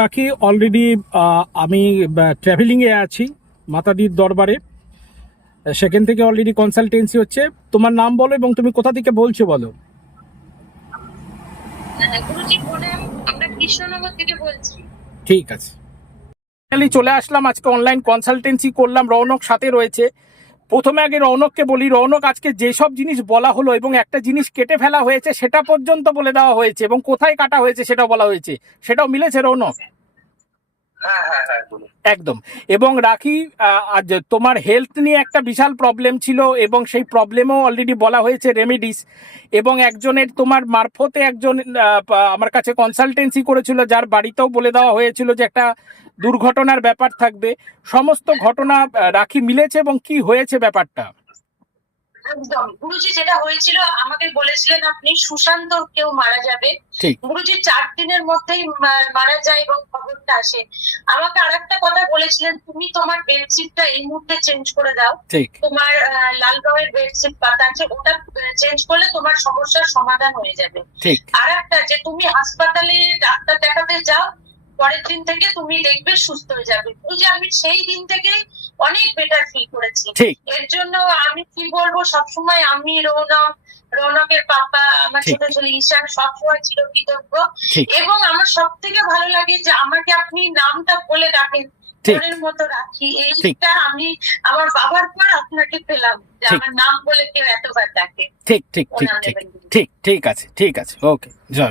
রাখি অলরেডি আমি ট্রাভেলিংয়ে আছি মাতাদির দরবারে। সেখান থেকে অলরেডি কনসালটেন্সি হচ্ছে। তোমার নাম বলো এবং তুমি কোথা থেকে বলছো বলো। থেকে বলছি। ঠিক আছে। চলে আসলাম আজকে অনলাইন কনসালটেন্সি করলাম রৌনক সাথে রয়েছে। প্রথমে আগে রৌনককে বলি রৌনক আজকে যেসব জিনিস বলা হলো এবং একটা জিনিস কেটে ফেলা হয়েছে সেটা পর্যন্ত বলে দেওয়া হয়েছে এবং কোথায় কাটা হয়েছে সেটা বলা হয়েছে। সেটাও মিলেছে রৌনক? হ্যাঁ হ্যাঁ হ্যাঁ একদম। এবং রাখি আজ তোমার হেলথ নিয়ে একটা বিশাল প্রবলেম ছিল এবং সেই প্রবলেমও অলরেডি বলা হয়েছে রেমেডিস এবং একজনের তোমার মারফতে একজন আমার কাছে কনসালটেন্সি করেছিল যার বাড়িতেও বলে দেওয়া হয়েছিল যে একটা দুর্ঘটনার ব্যাপার থাকবে। সমস্ত ঘটনা রাখি মিলেছে এবং কি হয়েছে ব্যাপারটা? একদম। গুরুজি যেটা হয়েছিল আমাকে বলেছিলেন আপনি সুশান্ত কেউ মারা যাবে। গুরুজি চার দিনের মধ্যেই মারা যায় এবং খবরটা আসে। আমাকে আরেকটা কথা বলেছিলেন তুমি তোমার বেডশিটটা এই মুহূর্তে চেঞ্জ করে দাও। তোমার লাল রঙের বেডশিট পাতা আছে ওটা চেঞ্জ করলে তোমার সমস্যার সমাধান হয়ে যাবে। আর একটা যে তুমি হাসপাতালে ডাক্তার দেখাতে যাও পরের দিন থেকে তুমি দেখবে সুস্থ হয়ে যাবে। ওই যে আমি সেই দিন থেকে অনেক বেটার ফিল করেছি। এর জন্য আমি কি বলব সবসময় আমি রৌনক রৌনকের পাপা আমার ছোট ছেলে ঈশান সবসময় ছিল কৃতজ্ঞ এবং আমার সব থেকে ভালো লাগে যে আমাকে আপনি নামটা বলে ডাকেন। মনের মতো রাখি। এইটা আমি আমার বাবার পর আপনাকে পেলাম যে ঠিক। আমার নাম বলে কেউ এতবার ডাকে। ঠিক ঠিক ঠিক ঠিক ঠিক ঠিক আছে ঠিক আছে ওকে